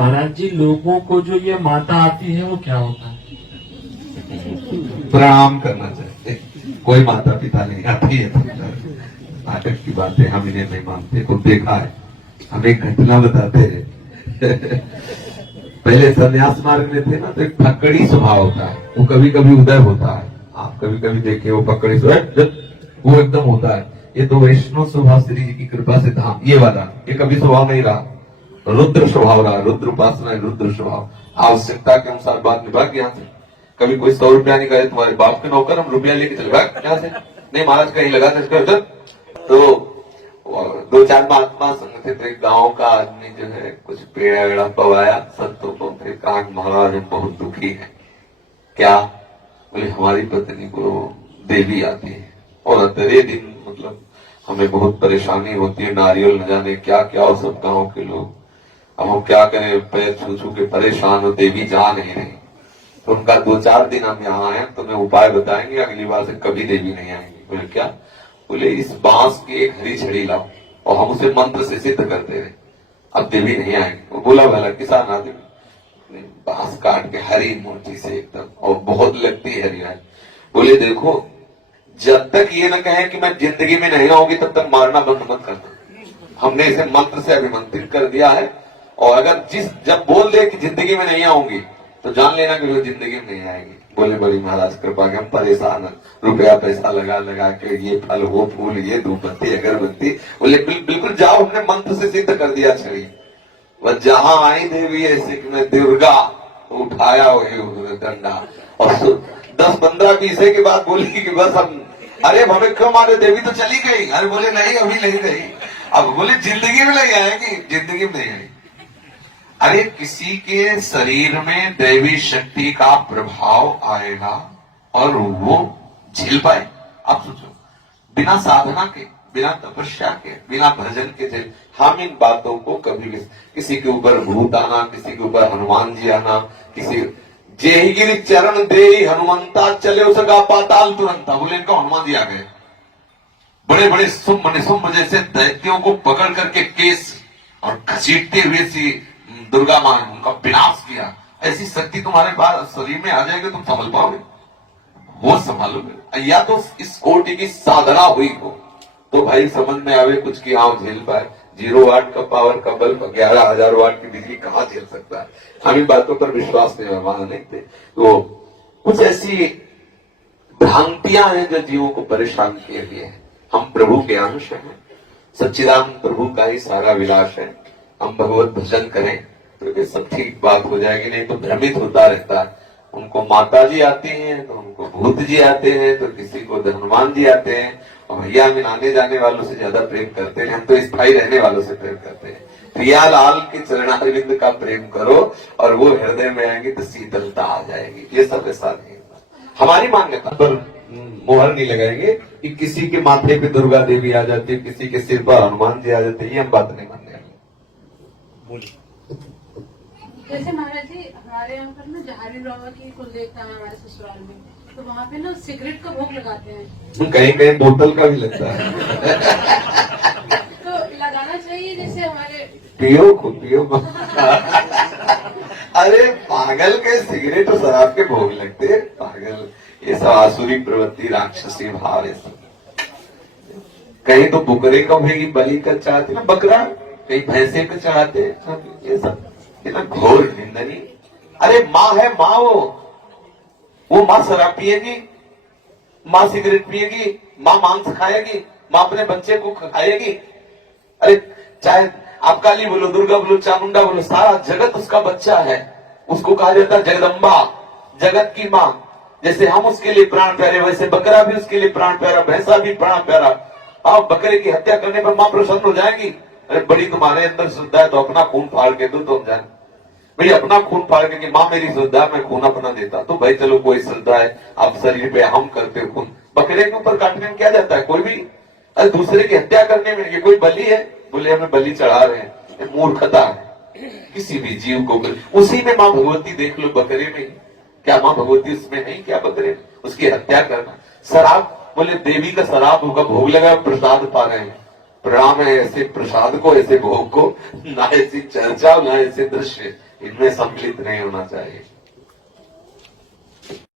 महाराज जी, लोगों को जो ये माता आती है वो क्या होता है? प्रणाम करना चाहिए। कोई माता पिता नहीं आती है तो नाटक की बातें हम इन्हें नहीं मानते। को देखा है, हम एक घटना बताते हैं। पहले संन्यास मार्ग में थे ना, तो एक फक्कड़ी स्वभाव होता है, वो कभी कभी उदय होता है। आप कभी कभी देखे वो फक्कड़ी स्वभाव, वो एकदम होता है। ये तो वैष्णव स्वभाव श्री जी की कृपा से था। ये वाला ये कभी स्वभाव नहीं रहा, रुद्र स्वभाव रहा। रुद्र उपासना है, रुद्र स्वभाव। आवश्यकता के अनुसार बात निभा के यहाँ से। कभी कोई 100 रुपया नहीं करे, तुम्हारे बाप के नौकर, हम रुपया लेके चले भाग यहाँ से। नहीं महाराज कहीं लगा था इसका। तो 2-4 महात्मा संग थे, तो एक गांव का आदमी जो है कुछ पेड़ा वेड़ा पवाया संतों को, फिर कहा महाराज हम बहुत दुखी हैं। क्या? बोले हमारी पत्नी को देवी आती है और अंतरे दिन मतलब हमें बहुत परेशानी होती है, नारियल न जाने क्या क्या, और सब गाँव के लोग। अब हम क्या करें, पैर छू छू के परेशान हो, देवी जा नहीं रही। तो उनका 2-4 दिन हम यहाँ आए, तुम्हें उपाय बताएंगे, अगली बार से कभी देवी नहीं आएंगी। बोले क्या? बोले इस बांस की एक हरी छड़ी लाओ और हम उसे मंत्र से सिद्ध करते हैं, अब देवी नहीं आएंगी। वो बोला भला किसान आदमी, बांस काट के हरी मूर्ति से एकदम, और बहुत लगती है हरी। बोले देखो, जब तक ये न कहे कि मैं जिंदगी में नहीं आऊंगी तब तक मारना बंद मत करना। हमने इसे मंत्र से अभिमंत्रित कर दिया है, और अगर जब बोल दे कि जिंदगी में नहीं आऊंगी तो जान लेना कि वो जिंदगी में नहीं आएगी। बोले बड़ी महाराज कृपा के हम परेशान हैं, रुपया पैसा लगा लगा के ये फल वो फूल ये धूपबत्ती अगरबत्ती। बोले बिल्कुल जाओ, हमने मंत्र से सिद्ध कर दिया छड़ी। वह जहां आई देवी ऐसे में दुर्गा, उठाया वही डंडा, और 10-15-20 के बाद बोली कि बस हम, अरे भवे क्यों मारे, देवी तो चली गई। अरे बोले नहीं अभी नहीं गई। अब बोले जिंदगी में नहीं आएगी, जिंदगी में नहीं आएगी। अरे किसी के शरीर में दैवी शक्ति का प्रभाव आएगा और वो झेल पाए? आप सोचो, बिना साधना के, बिना तपस्या के, बिना भजन के झेल। हम इन बातों को कभी किसी के ऊपर भूत आना, किसी के ऊपर हनुमान जी आना, किसी जेहि गिरि चरण दे हनुमंता चले उसका पाताल तुरंता। बोले इनको हनुमान जी आ गए, बड़े बड़े शुंभ निशुंभ जैसे दैत्यों को पकड़ करके केस और घसीटते हुए सी दुर्गा मां ने उनका विनाश किया। ऐसी शक्ति तुम्हारे पास शरीर में आ जाएगी, तुम संभल पाओगे? वो संभालोगे? या तो इस कोटि की साधना हुई हो तो भाई समझ में आवे कुछ की आओ झेल पाए। 0 वाट का पावर का बल्ब 11,000 वाट की बिजली कहां झेल सकता है? हम इन बातों पर विश्वास नहीं, वहां नहीं थे। तो कुछ ऐसी भ्रांतियां हैं जो जीवों को परेशान किए हुए हैं। हम प्रभु के अंश हैं, सच्चिदानंद प्रभु का ही सारा विलास है। हम भगवत भजन करें तो सब ठीक बात हो जाएगी, नहीं तो भ्रमित होता रहता है। उनको माता जी आती हैं तो उनको भूत जी आते हैं, तो किसी को हनुमान जी आते हैं। और भैया हम आने जाने वालों से ज्यादा प्रेम करते हैं, हम तो स्थायी रहने वालों से प्रेम करते हैं। प्रियालाल के चरणारविंद का प्रेम करो और वो हृदय में आएंगे तो शीतलता आ जाएगी। ये सब ऐसा नहीं, हमारी मान्यता पर मोहर नहीं लगाएंगे कि किसी के माथे पे दुर्गा देवी आ जाती है, किसी के सिर पर हनुमान जी आ जाते हैं। ये हम बात नहीं मानते। जैसे महाराज जी हमारे यहाँ पर ना जहारी बाबा की कुल देवता है हमारे ससुराल में, तो वहाँ पे ना सिगरेट का भोग लगाते हैं। कहीं कहीं बोतल का भी लगता है। तो लगाना चाहिए जैसे हमारे पियो को पियो। अरे पागल के सिगरेट और शराब के भोग लगते, पागल। ये सब आसुरी प्रवृत्ति, राक्षसी भाव, ये सब। कहीं तो बुकरे का भी बलि का चढ़ाते ना, बकरा, कहीं भैंसे का चढ़ाते, ये सब इतना घोर निंदनीय। अरे माँ है, माँ वो माँ शराब पिएगी, माँ सिगरेट पिएगी, माँ मांस खाएगी, माँ अपने बच्चे को खाएगी। अरे चाहे आप काली बोलो, दुर्गा बोलो, चामुंडा बोलो, सारा जगत उसका बच्चा है। उसको कहा जाता है जगदम्बा, जगत की माँ। जैसे हम उसके लिए प्राण प्यारे, वैसे बकरा भी उसके लिए प्राण प्यारा, भैंसा भी प्राण प्यारा। आप बकरे की हत्या करने पर माँ प्रसन्न हो जाएगी। अरे बड़ी तुम्हारे अंदर श्रद्धा है तो अपना खून फाड़ के दो, तो हम जाए भाई अपना खून फाड़ के कि माँ मेरी श्रद्धा, मैं खून अपना देता। तो भाई चलो कोई श्रद्धा है, आप शरीर पे, हम करते खून। बकरे के ऊपर काटने में क्या जाता है? कोई भी। अरे दूसरे की हत्या करने में ये कोई बलि है? बोले हमें बलि चढ़ा रहे हैं, ये मूर्खता है। किसी भी जीव को उसी में माँ भगवती देख लो, बकरे में। क्या माँ भगवती उसमें नहीं? क्या बकरे में? उसकी हत्या करना। शराब, बोले देवी का शराब होगा, भोग लगा, प्रसाद पा रहे हैं। प्रणाम है ऐसे प्रसाद को, ऐसे भोग को, ना ऐसी चर्चा, ना ऐसे दृश्य। इनमें सम्मिलित नहीं होना चाहिए।